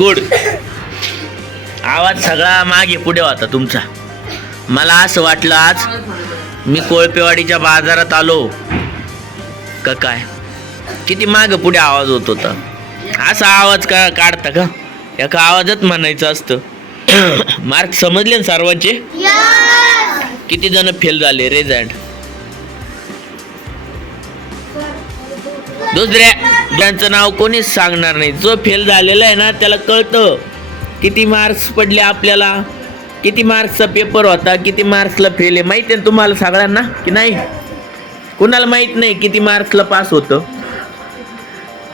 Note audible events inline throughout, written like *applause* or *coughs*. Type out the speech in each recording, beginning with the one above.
Good. आवाज सगळा मागे पुढे होता तुमचा. मला असं वाटलं आज मी कोळपेवाडीच्या बाजारात आलो. का काय? किती माग पुढे आवाज होत होता. असा आवाज का काढता का? एका आवाजात म्हणायचं असतं. *coughs* मार्क समजले ना सर्वांचे? किती जण फेल झाले रेझल्ट दुसऱ्या ज्यांचं नाव कोणीच सांगणार नाही. जो फेल झालेला आहे ना त्याला कळतं किती मार्क्स पडले आपल्याला. किती मार्क्सचा पेपर होता किती मार्क्सला फेल आहे. माहिती आहे ना तुम्हाला सगळ्यांना की नाही? कुणाला माहीत नाही किती मार्क्सला पास होतं.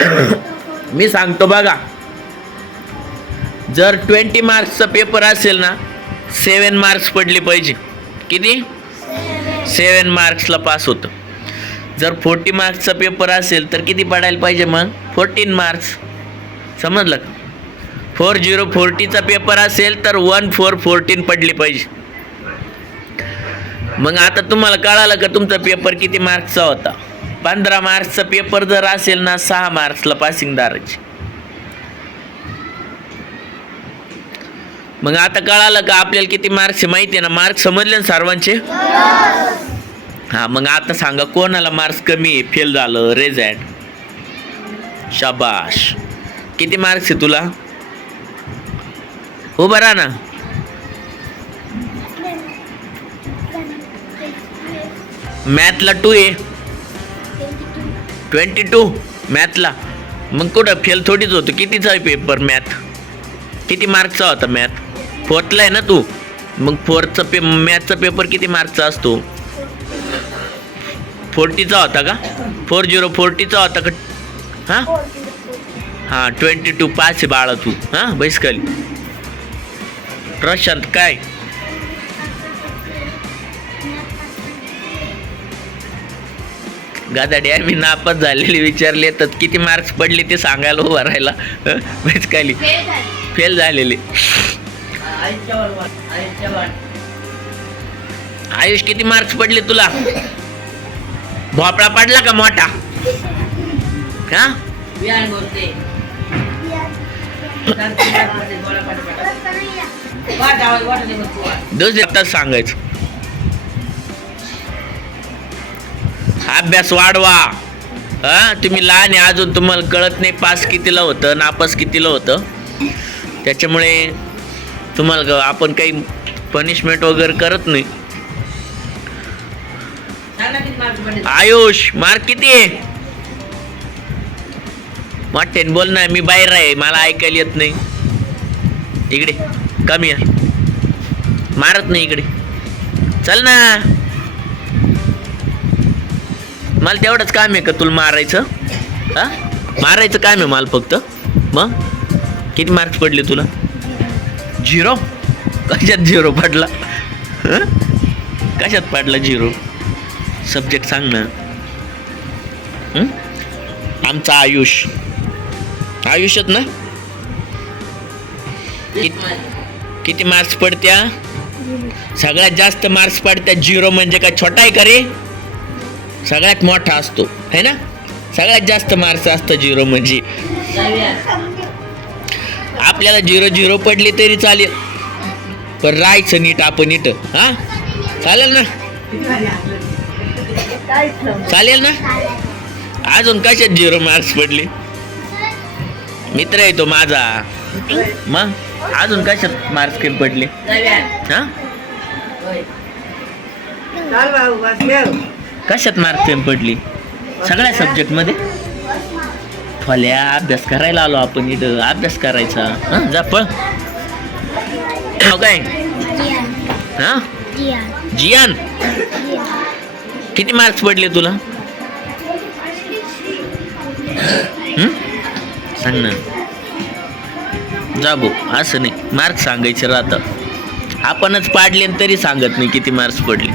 *coughs* मी सांगतो बघा. जर ट्वेंटी मार्क्सचा पेपर असेल ना सेवन मार्क्स पडले पाहिजे. किती? सेवन मार्क्सला पास होतं. जर फोर्टी मार्क्सचा पेपर असेल तर किती पडायला पाहिजे मग? Fourteen marks. समजलं का? फोर झिरो फोर्टीचा पेपर असेल तर वन फोर फोर्टीन पडले पाहिजे. मग आता तुम्हाला कळालं का तुमचा पेपर किती मार्क्सचा होता? पंधरा मार्क्सचा पेपर जर असेल ना सहा मार्क्सला पासिंग दाराची. मग आता कळालं का आपल्याला किती मार्क्स आहे माहिती आहे ना? मार्क्स समजले ना सर्वांचे? हां मग आता सांगा कोणाला मार्क्स कमी आहे फेल झालं रेझॅट शाबाश. किती मार्क्स आहे तुला? हो बरा ना. मॅथला टू आहे. ट्वेंटी टू मॅथला मग कुठं फेल थोडीच होतं. कितीचा आहे पेपर मॅथ किती मार्कचा होता मॅथ फोर्थला आहे ना तू? मग फोर्थचा पे मॅथचा पेपर किती मार्कचा असतो? फोर्टीचा होता का? फोर झिरो फोर्टीचा होता का? हां? हां ट्वेंटी टू पाच आहे बाळा तू. हां बैसकल. प्रशांत काय? गादाडी आम्ही नापास झालेली विचारले तर किती मार्क्स पडले ते सांगायला उभं राहायला हं? बैस खाली फेल झालेले. आयुष किती मार्क्स पडले तुला? भोपळा पडला का मोठा? हा? दुसरे सांगायचं. अभ्यास वाढवा. हा? तुम्ही लहान आहे अजून तुम्हाला कळत नाही पास कितीला होतं नापास कितीला होतं. त्याच्यामुळे तुम्हाला आपण काही पनिशमेंट वगैरे करत नाही. आयुष मार्क किती आहे? वाटेन बोल ना मी बाहेर आहे मला ऐकायला येत नाही. इकडे कमी आहे मारत नाही इकडे. चल ना. मला तेवढंच काम आहे का तुला मारायचं? हा? मारायचं काम आहे मला फक्त. मग? किती मार्क्स पडले तुला? झिरो? कशात झिरो पडला? कशात पडला झिरो? सब्जेक्ट सांग ना. आमचं आयुष आयुष्यात ना? किती मार्क्स पडत्या? सगळ्यात जास्त मार्क्स पडत्या झिरो म्हणजे काय छोटा आहे का रे? सगळ्यात मोठा असतो है ना? सगळ्यात जास्त मार्क्स असतं झिरो म्हणजे. आपल्याला झिरो झिरो पडले तरी चालेल. पण राहायचं नीट आपण नीट हा? चालेल ना? चालेल ना? अजून कशात झिरो मार्क्स पडले? मित्र आहे तो माझा. मग? अजून कशात मार्क्स कमी पडले? हा? चाल भाऊ बस ठेव कशात मार्क्स कमी पडली? सगळ्या सब्जेक्टमध्ये? फल्या अभ्यास करायला आलो आपण इथं. अभ्यास करायचा. हा जा पळ. काय? हा? जियान. किती मार्क्स पडले तुला? सांग ना. जा असं नाही. मार्क्स सांगायचे राहतं आपणच पाडले आणि तरी सांगत नाही किती मार्क्स पडले.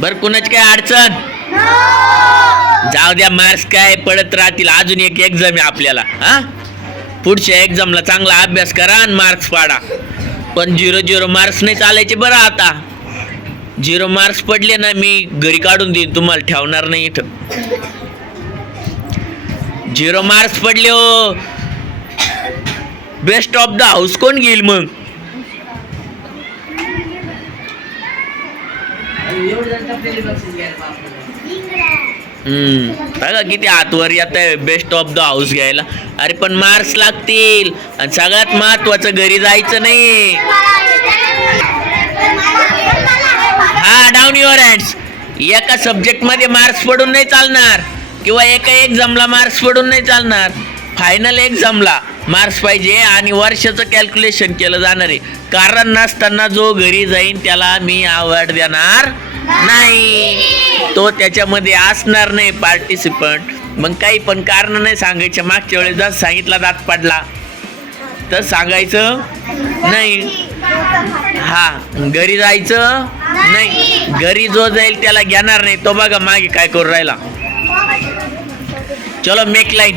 बर कुणाची काय अडचण? जाऊ द्या मार्क्स काय पडत राहतील. अजून एक एक्झाम आहे आपल्याला. हा? पुढच्या एक्झामला चांगला अभ्यास करा आणि मार्क्स पाडा. पण झिरो झिरो मार्क्स नाही चालायचे बरं आता. झिरो मार्क्स पडले ना मी घरी काढून देईन तुम्हाला ठेवणार नाही इथं. झिरो मार्क्स पडले हो. बेस्ट ऑफ द हाऊस कोण घेईल मग? हम्म. बघा किती आतवर येत आहे बेस्ट ऑफ द हाऊस घ्यायला. अरे पण मार्क्स लागतील. आणि सगळ्यात महत्वाचं घरी जायचं नाही. हा डाऊन युअर हँड्स एका सब्जेक्टमध्ये मार्क्स पडून नाही चालणार. किंवा एका एक्झामला मार्क्स पडून नाही चालणार. फायनल एक्झामला मार्क्स पाहिजे आणि वर्षाचं कॅल्क्युलेशन केलं जाणार आहे. कारण नसताना जो घरी जाईन त्याला मी आवड देणार नाही. तो त्याच्यामध्ये असणार नाही पार्टिसिपंट मग काही पण कारण नाही सांगायचे. मागच्या वेळेस जर सांगितला दात पडला. तर सांगायचं नाही. हा घरी जायचं? नाही घरी जो जाईल त्याला घेणार नाही. तो बघा मागे काय करू राहिला. चलो मेक लाईन